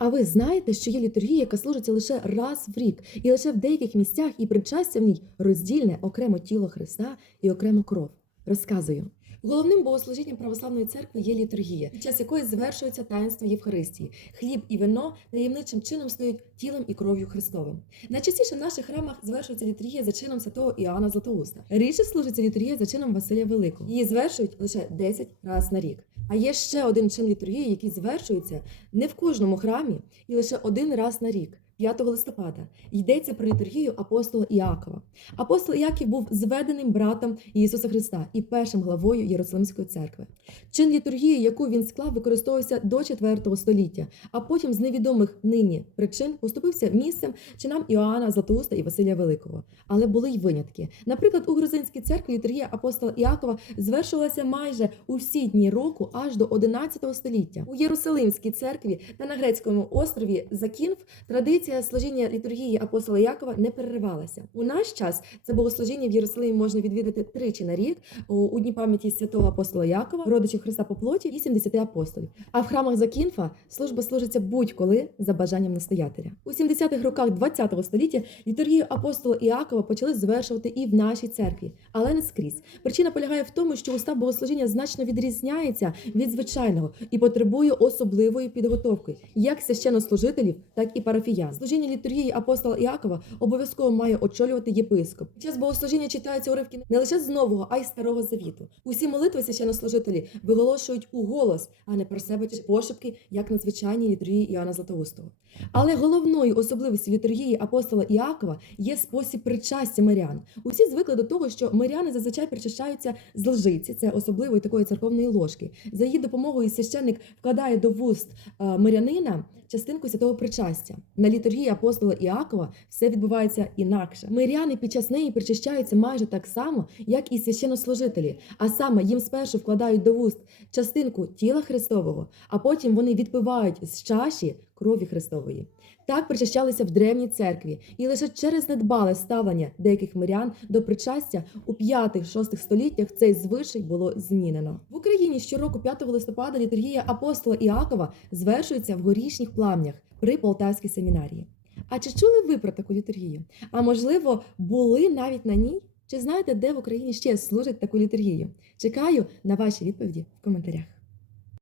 А ви знаєте, що є літургія, яка служиться лише раз в рік, і лише в деяких місцях і причастя в ній роздільне окремо тіло Христа і окремо кров. Розказую. Головним богослужінням православної церкви є літургія, під час якої звершується таїнство Євхаристії. Хліб і вино таємничим чином стають тілом і кров'ю Христовим. Найчастіше в наших храмах звершується літургія за чином святого Іоанна Златоуста. Рідше служиться літургія за чином Василія Великого. Її звершують лише 10 разів на рік. А є ще один чин літургії, який звершується не в кожному храмі і лише один раз на рік. 5 листопада йдеться про літургію апостола Іакова. Апостол Іаків був зведеним братом Ісуса Христа і першим главою Єрусалимської церкви. Чин літургії, яку він склав, використовувався до 4 століття, а потім з невідомих нині причин поступився місцем чинам Іоанна Златоуста і Василія Великого. Але були й винятки. Наприклад, у грузинській церкві літургія апостола Іакова звершувалася майже у всі дні року аж до 11 століття. У Єрусалимській церкві та на грецькому острові Закінф традиція служіння літургії апостола Якова не переривалася. У наш час це богослужіння в Єрусалимі можна відвідати тричі на рік у- дні пам'яті святого апостола Якова, родичів Христа по плоті і 70 апостолів. А в храмах Закінфа служба служиться будь-коли за бажанням настоятеля. У 70-х роках 20 століття літургію апостола Іакова почали звершувати і в нашій церкві, але не скрізь. Причина полягає в тому, що устав богослужіння значно відрізняється від звичайного і потребує особливої підготовки як священнослужителів, так і парафіян. Служіння літургії апостола Іакова обов'язково має очолювати єпископ. Під час богослужіння читаються уривки не лише з нового, а й старого завіту. Усі молитви священнослужителі виголошують у голос, а не про себе чи пошепки, як на звичайній літургії Іоанна Златоустого. Але головною особливістю літургії апостола Іакова є спосіб причастя мирян. Усі звикли до того, що миряни зазвичай причащаються з лжиці, це особливої такої церковної ложки. За її допомогою священник вкладає до вуст е, мирянина частинку святого причастя. На літургії апостола Іакова все відбувається інакше. Миряни під час неї причащаються майже так само, як і священнослужителі, а саме їм спершу вкладають до вуст частинку тіла Христового, а потім вони відпивають з чаші крові Христової. Так причащалися в древній церкві, і лише через недбале ставлення деяких мирян до причастя у 5-6 століттях цей звичай було змінено. В Україні щороку 5 листопада літургія апостола Іакова звершується в горішніх пламнях при Полтавській семінарії. А чи чули ви про таку літургію? А можливо, були навіть на ній? Чи знаєте, де в Україні ще служить таку літургію? Чекаю на ваші відповіді в коментарях.